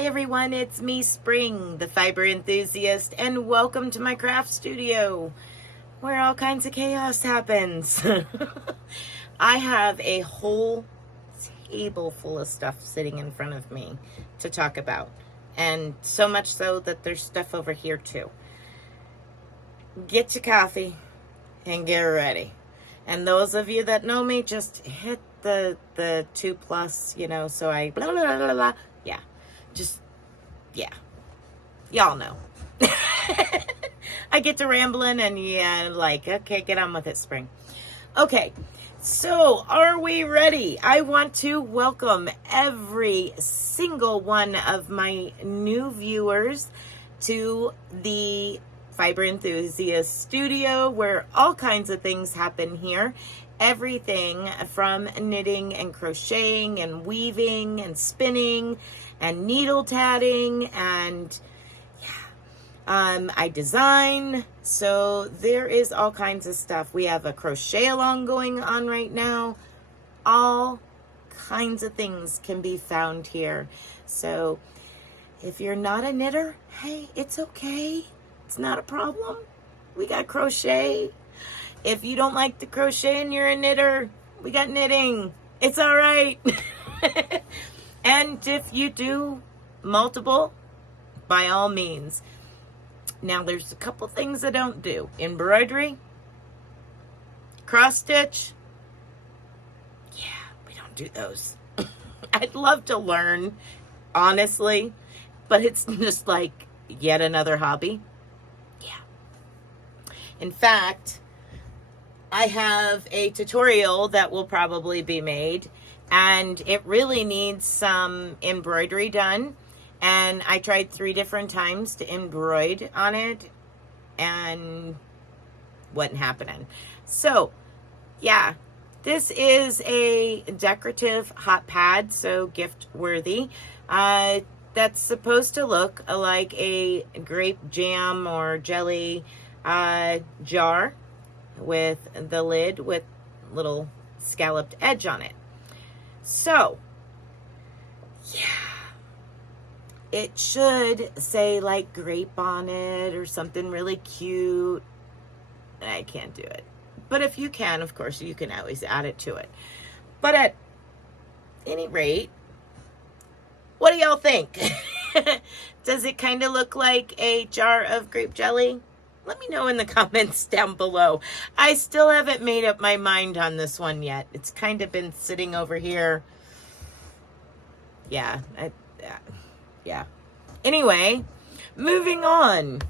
Hi everyone, it's me, Spring, the fiber enthusiast, and welcome to my craft studio, where all kinds of chaos happens. I have a whole table full of stuff sitting in front of me to talk about, and so much so that there's stuff over here too. Get your coffee and get ready. And those of you that know me, just hit the 2+, so I blah, blah, blah, blah. Yeah, y'all know. I get to rambling and okay, get on with it, Spring. Okay, so are we ready? I want to welcome every single one of my new viewers to the Fiber Enthusiast Studio, where all kinds of things happen here. Everything from knitting and crocheting and weaving and spinning and needle tatting, and I design, so there is all kinds of stuff. We have a Crochet Along going on right now. All kinds of things can be found here. So if you're not a knitter, hey, it's okay. It's not a problem. We got crochet. If you don't like the crochet and you're a knitter, we got knitting. It's all right. And if you do multiple, by all means. Now, there's a couple things I don't do. Embroidery, cross stitch. Yeah, we don't do those. I'd love to learn, honestly, but it's just like yet another hobby. Yeah. In fact, I have a tutorial that will probably be made, and it really needs some embroidery done. And I tried 3 different times to embroider on it, and wasn't happening. So, yeah, this is a decorative hot pad, so gift worthy. That's supposed to look like a grape jam or jelly jar with the lid with little scalloped edge on it. So, yeah, it should say like grape on it or something really cute. I can't do it. But if you can, of course, you can always add it to it. But at any rate, what do y'all think? Does it kind of look like a jar of grape jelly? Let me know in the comments down below. I still haven't made up my mind on this one yet. It's kind of been sitting over here. Yeah. Anyway, moving on.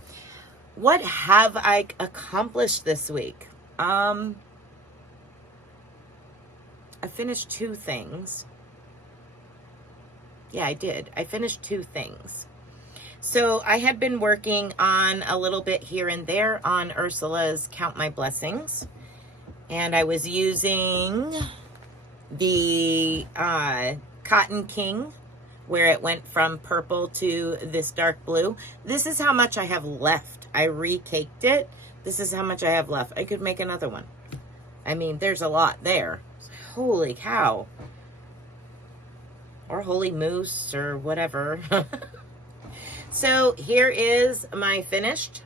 What have I accomplished this week? I finished 2 things. Yeah, I did. I finished 2 things. So I had been working on a little bit here and there on Ursula's Count My Blessings. And I was using the Cotton King, where it went from purple to this dark blue. This is how much I have left. I recaked it. This is how much I have left. I could make another one. I mean, there's a lot there. Holy cow. Or holy moose or whatever. So here is my finished.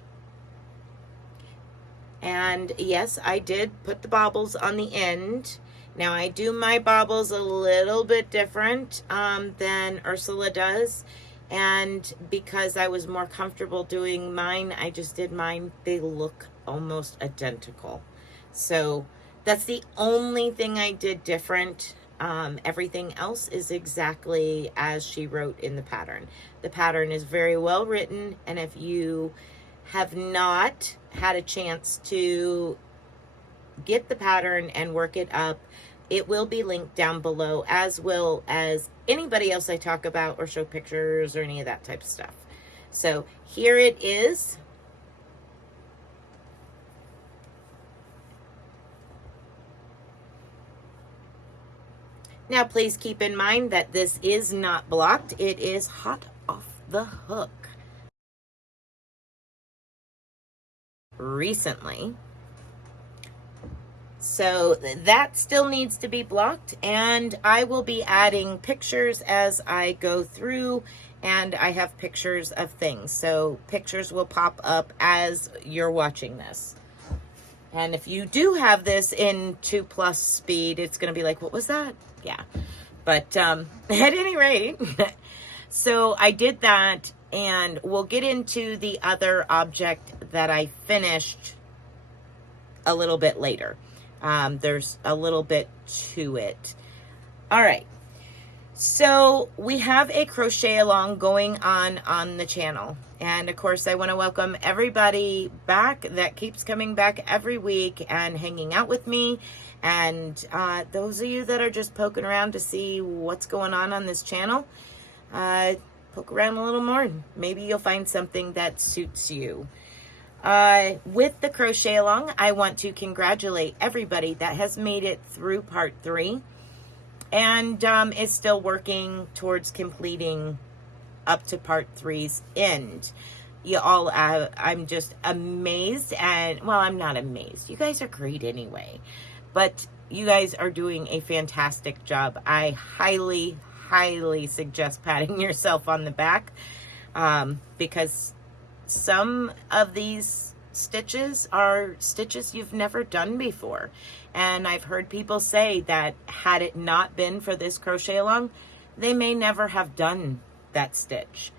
And yes, I did put the baubles on the end. Now I do my baubles a little bit different than Ursula does. And because I was more comfortable doing mine, I just did mine. They look almost identical. So that's the only thing I did different. Everything else is exactly as she wrote in the pattern. The pattern is very well written, and if you have not had a chance to get the pattern and work it up, it will be linked down below, as well as anybody else I talk about or show pictures or any of that type of stuff. So here it is. Now, please keep in mind that this is not blocked. It is hot off the hook. Recently. So that still needs to be blocked, and I will be adding pictures as I go through, and I have pictures of things. So pictures will pop up as you're watching this. And if you do have this in 2+ speed, it's going to be like, what was that? Yeah. But at any rate, so I did that, and we'll get into the other object that I finished a little bit later. There's a little bit to it. All right. So we have a crochet along going on the channel. And of course, I want to welcome everybody back that keeps coming back every week and hanging out with me. And those of you that are just poking around to see what's going on this channel, poke around a little more. Maybe you'll find something that suits you. With the crochet along, I want to congratulate everybody that has made it through part 3 and is still working towards completing up to part 3's end. You all, I'm just amazed, and well, I'm not amazed. You guys are great anyway, but you guys are doing a fantastic job. I highly, highly suggest patting yourself on the back because some of these stitches are stitches you've never done before. And I've heard people say that had it not been for this crochet along, they may never have done that stitch.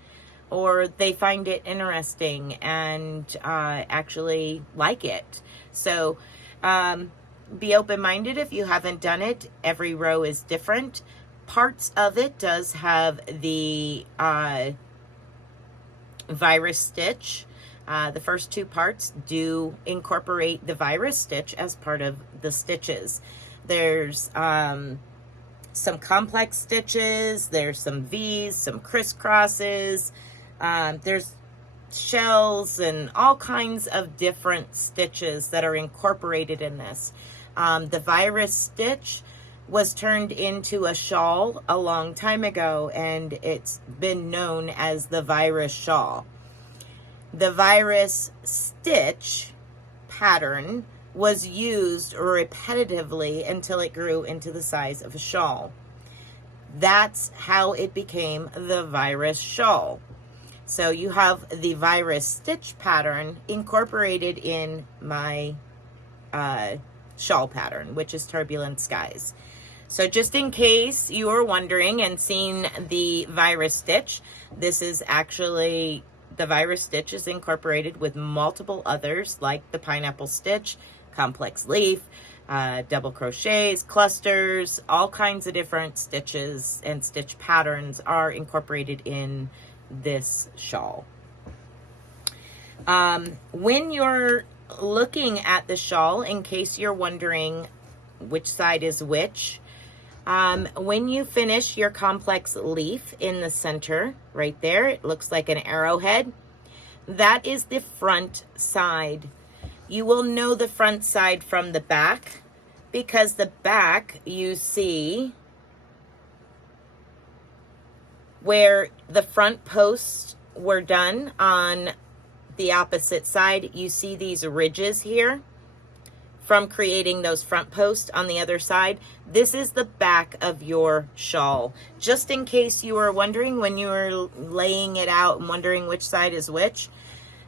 Or they find it interesting and actually like it. So be open-minded if you haven't done it. Every row is different. Parts of it does have the virus stitch. The first 2 parts do incorporate the virus stitch as part of the stitches. There's some complex stitches, there's some V's, some crisscrosses, there's shells and all kinds of different stitches that are incorporated in this. The virus stitch was turned into a shawl a long time ago, and it's been known as the virus shawl. The virus stitch pattern was used repetitively until it grew into the size of a shawl. That's how it became the virus shawl. So you have the virus stitch pattern incorporated in my shawl pattern, which is Turbulent Skies. So just in case you were wondering and seen the virus stitch, this is actually, the virus stitch is incorporated with multiple others like the pineapple stitch, complex leaf, double crochets, clusters, all kinds of different stitches and stitch patterns are incorporated in this shawl. When you're looking at the shawl, in case you're wondering which side is which, when you finish your complex leaf in the center, right there, it looks like an arrowhead. That is the front side. You will know the front side from the back because the back, you see where the front posts were done on the opposite side. You see these ridges here from creating those front posts on the other side. This is the back of your shawl. Just in case you were wondering when you were laying it out and wondering which side is which,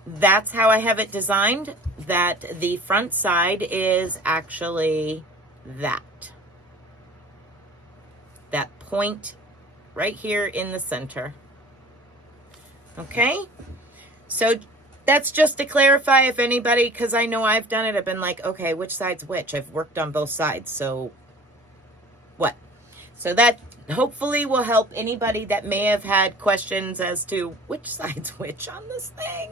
that's how I have it designed, that the front side is actually that point right here in the center. Okay, so that's just to clarify if anybody, because I know I've done it, I've been like, okay, which side's which? I've worked on both sides, so what? So that hopefully will help anybody that may have had questions as to which side's which on this thing.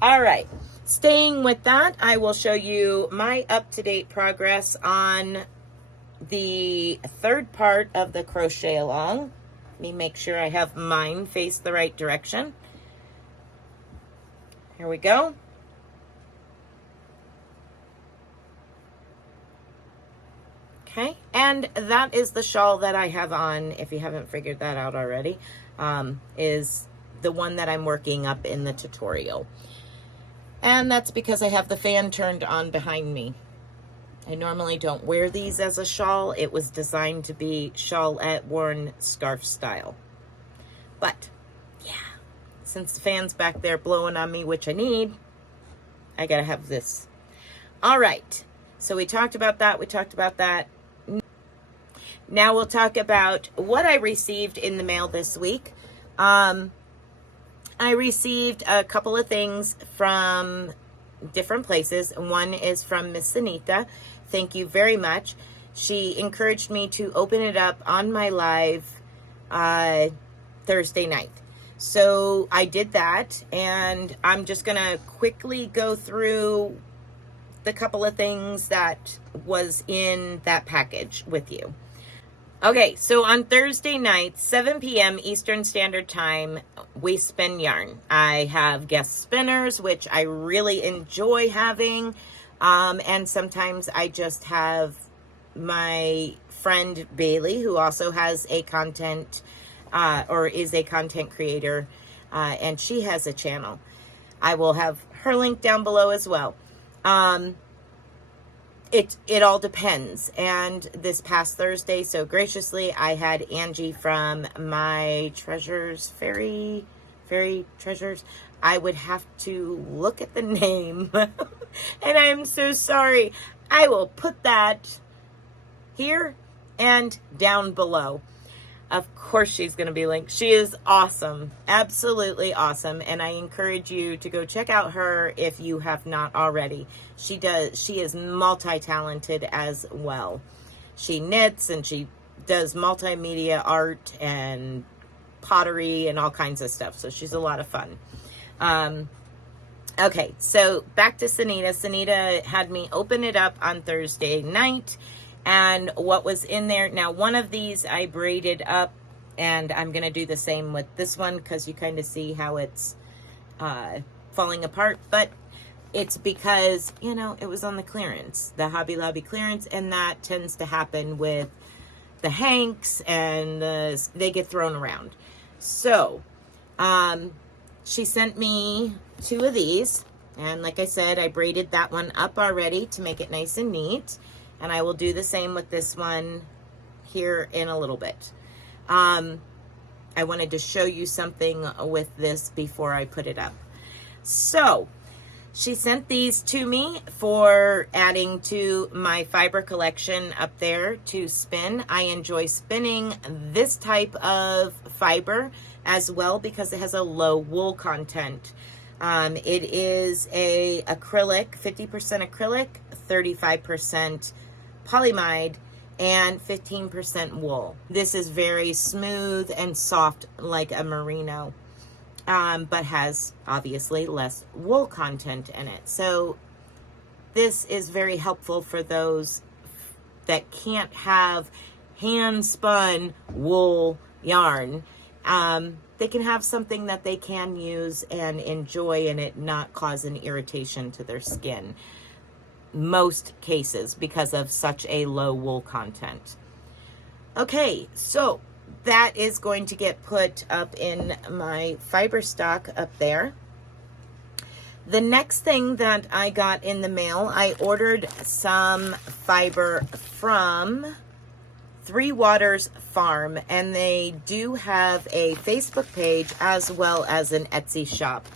All right, staying with that, I will show you my up-to-date progress on the 3rd part of the crochet along. Let me make sure I have mine face the right direction. Here we go. Okay, and that is the shawl that I have on, if you haven't figured that out already, is the one that I'm working up in the tutorial. And that's because I have the fan turned on behind me. I normally don't wear these as a shawl. It was designed to be shawlette worn scarf style. But, yeah, since the fan's back there blowing on me, which I need, I gotta have this. All right, so we talked about that. We talked about that. Now we'll talk about what I received in the mail this week. I received a couple of things from different places. One is from Miss Sanita. Thank you very much. She encouraged me to open it up on my live Thursday night. So I did that, and I'm just going to quickly go through the couple of things that was in that package with you. Okay, so on Thursday night, 7 p.m. Eastern Standard Time, we spin yarn. I have guest spinners, which I really enjoy having, and sometimes I just have my friend Bailey, who also has a content, or is a content creator, and she has a channel. I will have her link down below as well. It all depends. And this past Thursday, so graciously, I had Angie from my Treasures, Fairy Treasures. I would have to look at the name. And I'm so sorry. I will put that here and down below. Of course she's going to be linked. She is awesome. Absolutely awesome. And I encourage you to go check out her if you have not already. She is multi-talented as well. She knits and she does multimedia art and pottery and all kinds of stuff. So she's a lot of fun. Okay, so back to Sanita. Sanita had me open it up on Thursday night. And what was in there, now one of these I braided up, and I'm going to do the same with this one because you kind of see how it's falling apart. But it's because, you know, it was on the clearance, the Hobby Lobby clearance, and that tends to happen with the hanks, and they get thrown around. So she sent me 2 of these, and like I said, I braided that one up already to make it nice and neat. And I will do the same with this one here in a little bit. I wanted to show you something with this before I put it up. So she sent these to me for adding to my fiber collection up there to spin. I enjoy spinning this type of fiber as well because it has a low wool content. It is a acrylic, 50% acrylic, 35% polyamide, and 15% wool. This is very smooth and soft like a merino, but has obviously less wool content in it. So this is very helpful for those that can't have hand-spun wool yarn. They can have something that they can use and enjoy and it not cause an irritation to their skin. Most cases because of such a low wool content. Okay, so that is going to get put up in my fiber stock up there. The next thing that I got in the mail, I ordered some fiber from threewatersfarm, and they do have a Facebook page as well as an Etsy shop.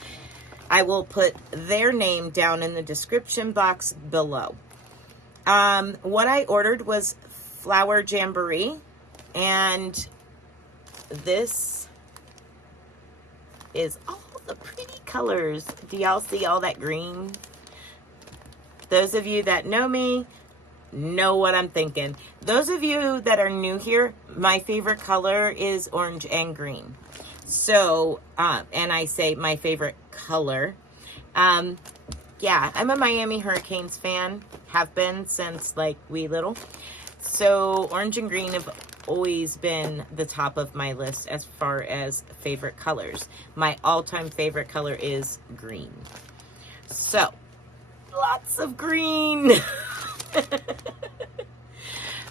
I will put their name down in the description box below. What I ordered was Flower Jamboree, and this is all the pretty colors. Do y'all see all that green? Those of you that know me know what I'm thinking. Those of you that are new here, my favorite color is orange and green. So, and I say my favorite color. Yeah, I'm a Miami Hurricanes fan. Have been since like wee little. So orange and green have always been the top of my list as far as favorite colors. My all-time favorite color is green. So, lots of green.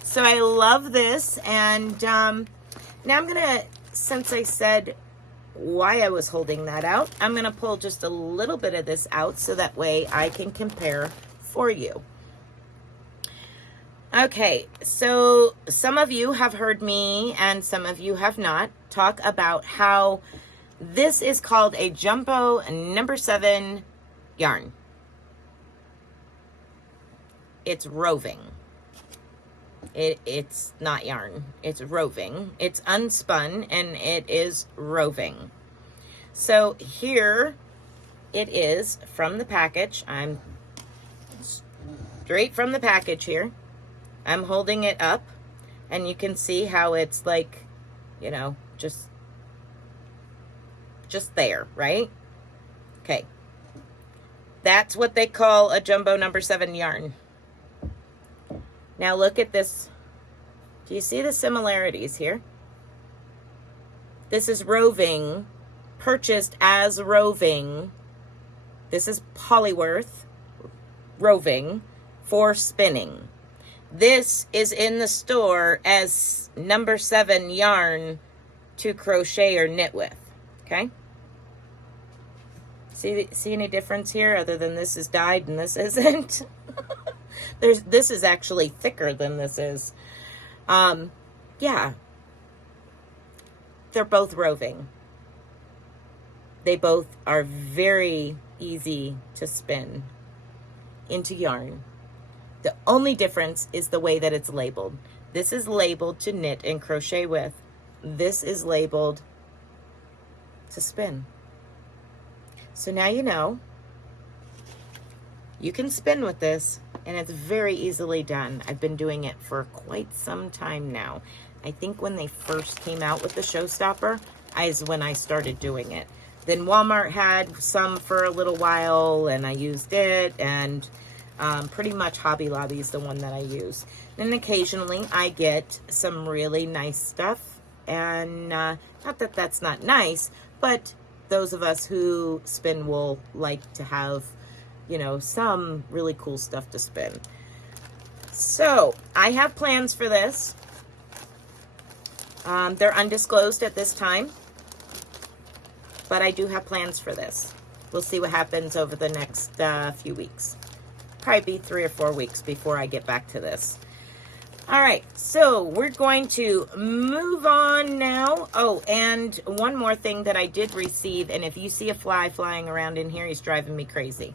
So I love this, and now I'm gonna, since I said why I was holding that out, I'm gonna pull just a little bit of this out so that way I can compare for you. Okay, so some of you have heard me and some of you have not talk about how this is called a jumbo number 7 yarn. It's roving. It's not yarn, it's roving. It's unspun and it is roving. So here it is from the package. I'm straight from the package here. I'm holding it up and you can see how it's like, you know, just there, right? Okay. That's what they call a jumbo number 7 yarn. Now look at this. Do you see the similarities here? This is roving, purchased as roving. This is Polwarth roving for spinning. This is in the store as number 7 yarn to crochet or knit with. Okay? See any difference here other than this is dyed and this isn't? This is actually thicker than this is. Yeah. They're both roving. They both are very easy to spin into yarn. The only difference is the way that it's labeled. This is labeled to knit and crochet with. This is labeled to spin. So now you know. You can spin with this, and it's very easily done. I've been doing it for quite some time now. I think when they first came out with the Showstopper is when I started doing it. Then Walmart had some for a little while, and I used it, and pretty much Hobby Lobby is the one that I use. And occasionally I get some really nice stuff, and not that that's not nice, but those of us who spin will like to have, you know, some really cool stuff to spin. So I have plans for this. They're undisclosed at this time, but I do have plans for this. We'll see what happens over the next few weeks. Probably be 3 or 4 weeks before I get back to this. All right, so we're going to move on now. Oh, and one more thing that I did receive, and if you see a fly flying around in here, he's driving me crazy.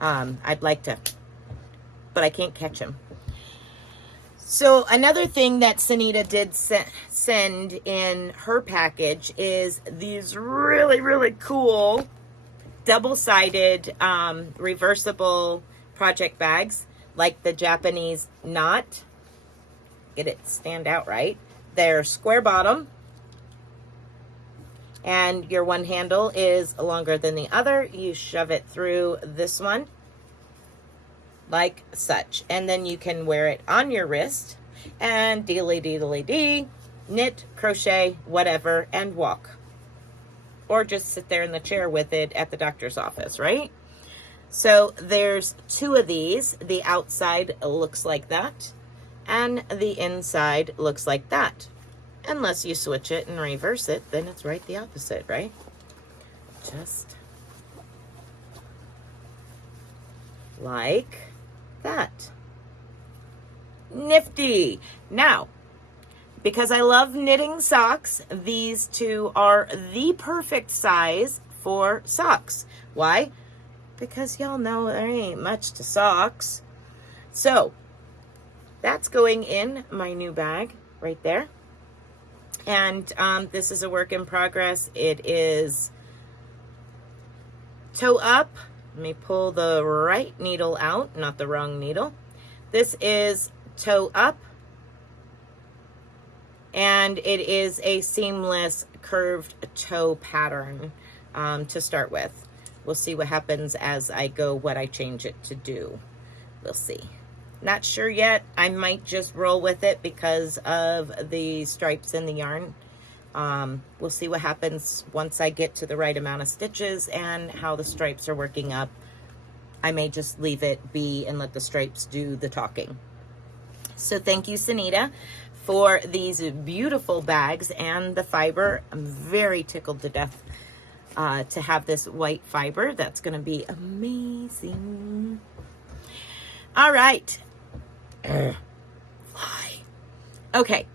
I'd like to, but I can't catch him. So another thing that Sanita did send in her package is these really, really cool double-sided reversible project bags, like the Japanese knot. Get it stand out right. They're square bottom, and your one handle is longer than the other. You shove it through this one like such, and then you can wear it on your wrist and deedly-dee, knit, crochet, whatever, and walk, or just sit there in the chair with it at the doctor's office, right? So there's 2 of these. The outside looks like that, and the inside looks like that. Unless you switch it and reverse it, then it's right the opposite, right? Just like that. Nifty. Now, because I love knitting socks, these 2 are the perfect size for socks. Why? Because y'all know there ain't much to socks. So that's going in my new bag right there. And this is a work in progress. It is toe up. Let me pull the right needle out, not the wrong needle. This is toe up. And it is a seamless curved toe pattern to start with. We'll see what happens as I go, what I change it to do. We'll see. Not sure yet. I might just roll with it because of the stripes in the yarn. We'll see what happens once I get to the right amount of stitches and how the stripes are working up. I may just leave it be and let the stripes do the talking. So thank you, Sanita, for these beautiful bags and the fiber. I'm very tickled to death to have this white fiber. That's going to be amazing. All right. Okay.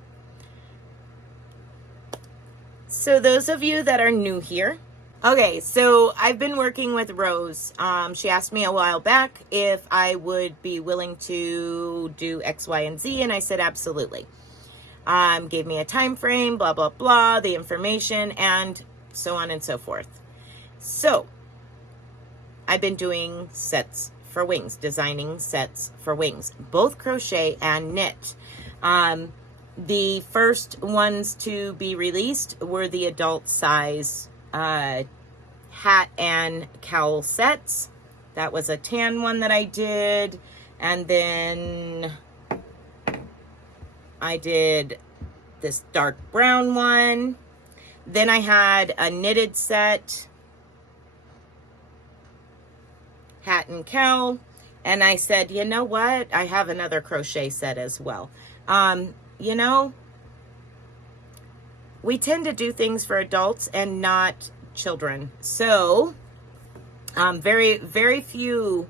So those of you that are new here, okay, so I've been working with Rose. She asked me a while back if I would be willing to do X, Y, and Z, and I said absolutely. Gave me a time frame, blah, blah, blah, the information, and so on and so forth. So I've been doing sets for wings, designing sets for wings, both crochet and knit. The first ones to be released were the adult size hat and cowl sets. That was a tan one that I did. And then I did this dark brown one. Then I had a knitted set, hat and cowl. And I said, you know what? I have another crochet set as well. You know, we tend to do things for adults and not children. So, very, very few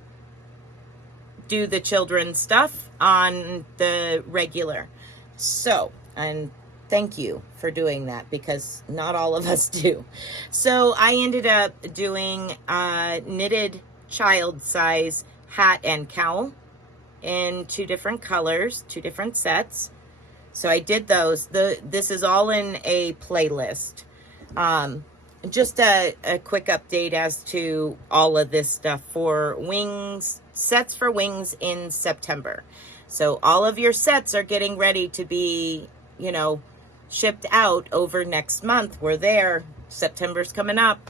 do the children stuff on the regular. So, and thank you for doing that, because not all of us do. So I ended up doing knitted child size hat and cowl in 2 different colors, 2 different sets. So I did those. This is all in a playlist. Just a quick update as to all of this stuff for wings, sets for wings in September. So all of your sets are getting ready to be, you know, shipped out over next month. We're there. September's coming up.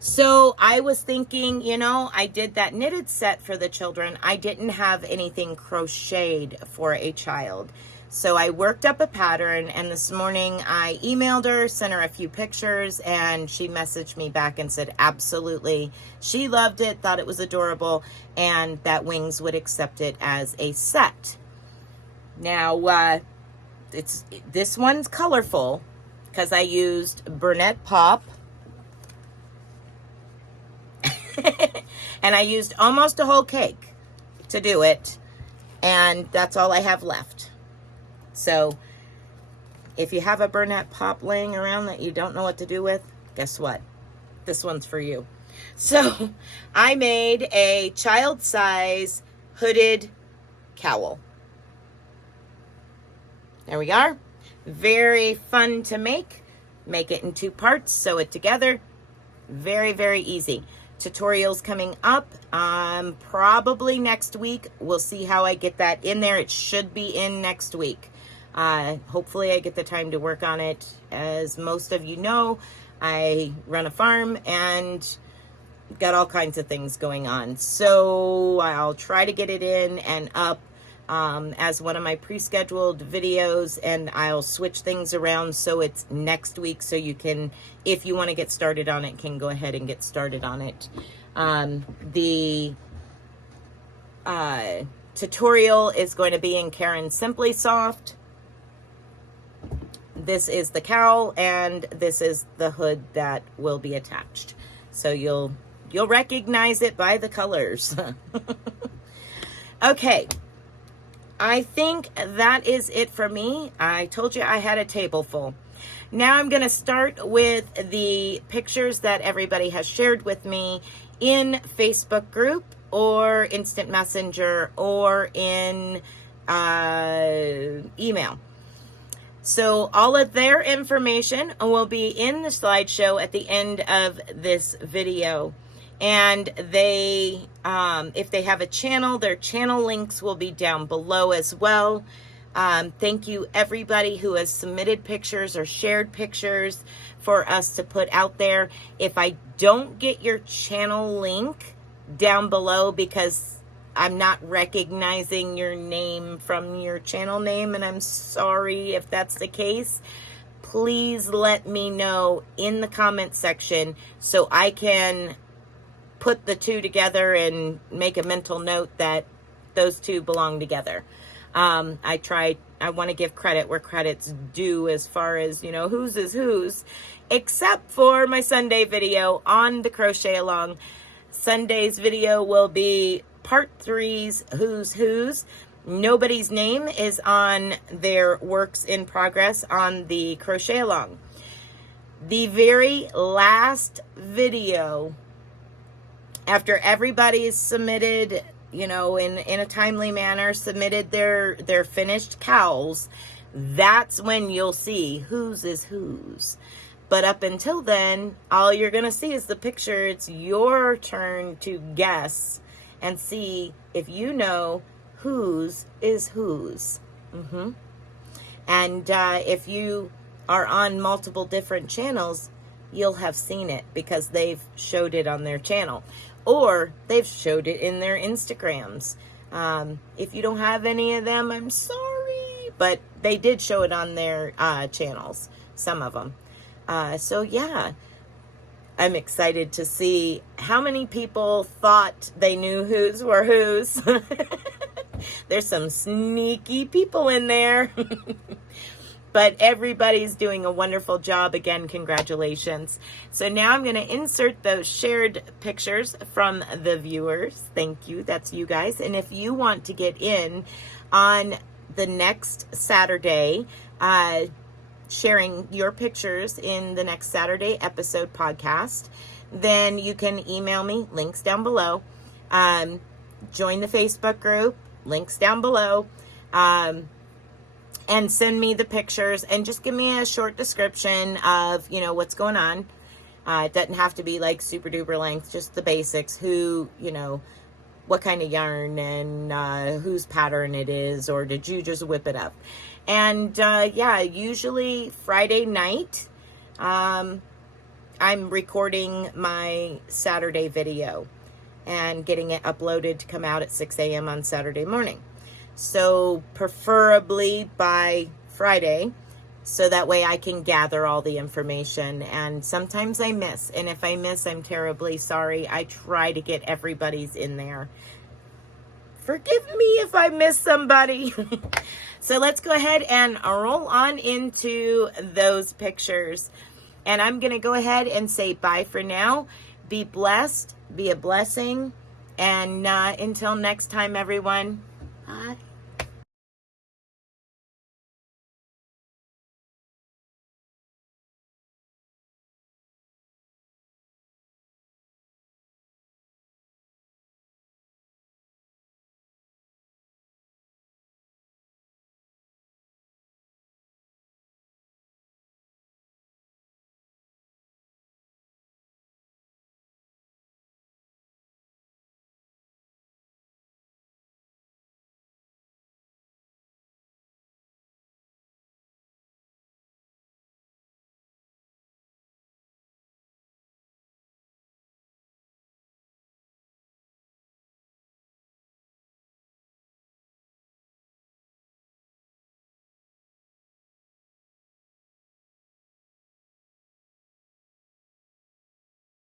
So I was thinking, you know, I did that knitted set for the children. I didn't have anything crocheted for a child. So I worked up a pattern, and this morning I emailed her, sent her a few pictures, and she messaged me back and said, absolutely. She loved it, thought it was adorable, and that Wings would accept it as a set. Now, this one's colorful because I used Burnett Pop. And I used almost a whole cake to do it, and that's all I have left. So if you have a Burnett Pop laying around that you don't know what to do with, guess what? This one's for you. So I made a child size hooded cowl. There we are. Very fun to make. Make it in 2 parts, sew it together. Very, very easy. Tutorials coming up probably next week. We'll see how I get that in there. It should be in next week. Hopefully I get the time to work on it. As most of you know, I run a farm and got all kinds of things going on. So I'll try to get it in and up as one of my pre-scheduled videos, and I'll switch things around so it's next week, so you can, if you want to get started on it, can go ahead and get started on it. The tutorial is going to be in Karen's Simply Soft. This is the cowl, and this is the hood that will be attached. So you'll recognize it by the colors. Okay. I think that is it for me. I told you I had a table full. Now I'm going to start with the pictures that everybody has shared with me in Facebook group or Instant Messenger or in email. So all of their information will be in the slideshow at the end of this video. And they, if they have a channel, their channel links will be down below as well. Thank you everybody who has submitted pictures or shared pictures for us to put out there. If I don't get your channel link down below because I'm not recognizing your name from your channel name, and I'm sorry if that's the case, please let me know in the comment section so I can put the 2 together and make a mental note that those 2 belong together. I want to give credit where credit's due as far as, you know, whose is whose, except for my Sunday video on the Crochet Along. Sunday's video will be part 3's Who's Whose. Nobody's name is on their works in progress on the Crochet Along. The very last video, after everybody is submitted, you know, in a timely manner, submitted their finished cowls, that's when you'll see whose is whose. But up until then, all you're going to see is the picture. It's your turn to guess and see if you know whose is whose. And if you are on multiple different channels, you'll have seen it because they've showed it on their channel, or they've showed it in their Instagrams. If you don't have any of them, I'm sorry, but they did show it on their channels, some of them. So yeah, I'm excited to see how many people thought they knew whose were whose. There's some sneaky people in there. But everybody's doing a wonderful job. Again, congratulations. So now I'm going to insert those shared pictures from the viewers. Thank you. That's you guys. And if you want to get in on the next Saturday, sharing your pictures in the next Saturday episode podcast, then you can email me, links down below. Join the Facebook group, links down below. And send me the pictures and just give me a short description of, you know, what's going on. It doesn't have to be like super duper length, just the basics, who, you know, what kind of yarn and whose pattern it is, or did you just whip it up? And yeah, usually Friday night, I'm recording my Saturday video and getting it uploaded to come out at 6 a.m. on Saturday morning. So preferably by Friday, so that way I can gather all the information. And sometimes I miss, and if I miss, I'm terribly sorry. I try to get everybody's in there. Forgive me if I miss somebody. So let's go ahead and roll on into those pictures. And I'm going to go ahead and say bye for now. Be blessed, be a blessing, and until next time, everyone. Bye.